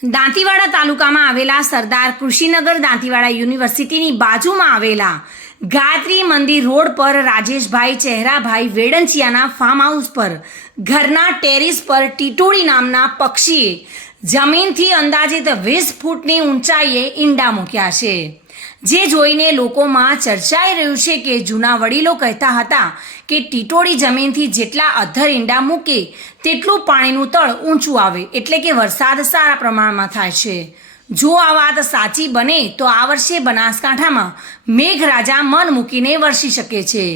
દાંતીવાડા તાલુકામાં આવેલા સરદાર કૃષિનગર દાંતીવાડા યુનિવર્સિટીની બાજુમાં આવેલા ગાયત્રી મંદિર રોડ પર રાજેશભાઈ ચહેરાભાઈ વેડંચિયાના ફાર્મ હાઉસ પર ઘરના ટેરેસ પર ટીટોળી નામના પક્ષીએ જમીનથી અંદાજિત 20 ફૂટની ઊંચાઈએ ઈંડા મૂક્યા છે, જે જોઈને લોકોમાં ચર્ચાઈ રહ્યું છે કે જૂના વડીલો કહેતા હતા કે ટીટોળી જમીનથી જેટલા અધ્ધર ઈંડા મૂકે તેટલું પાણીનું તળ ઊંચું આવે, એટલે કે વરસાદ સારા પ્રમાણમાં થાય છે। જો આ વાત સાચી બને તો આ વર્ષે બનાસકાંઠામાં મેઘરાજા મન મૂકીને વરસી શકે છે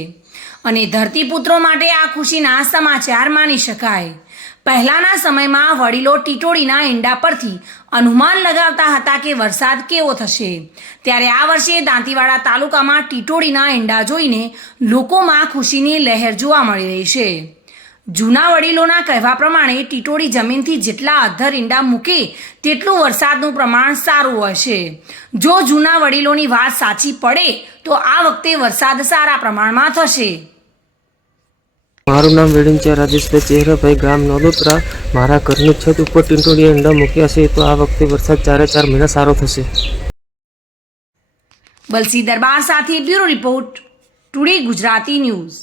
અને ધરતીપુત્રો માટે આ ખુશીના સમાચાર માની શકાય। પહેલાના સમયમાં વડીલો ટીટોળીના ઈંડા પરથી અનુમાન લગાવતા હતા કે વરસાદ કેવો થશે, ત્યારે આ વર્ષે દાંતીવાડા તાલુકામાં ટીટોળીના ઈંડા જોઈને લોકોમાં ખુશીની લહેર જોવા મળી રહી છે। જૂના વડીલોના કહેવા પ્રમાણે ટીટોળી જમીનથી જેટલા અધ્ધર ઈંડા મૂકે તેટલું વરસાદનું પ્રમાણ સારું હોય છે। જો જૂના વડીલોની વાત સાચી પડે તો આ વખતે વરસાદ સારા પ્રમાણમાં થશે। મારું નામ વેડંચિયા રાજેશભાઈ ચહેરાભાઈ, ગામ નોલોત્રા। મારા ઘરની છત ઉપર ટીટોળીએ ઈંડા મૂક્યા છે, તો આ વખતે વરસાદ 4 મહિના સારો થશે। બલસી દરબાર સાથે bureau report, today Gujarati news.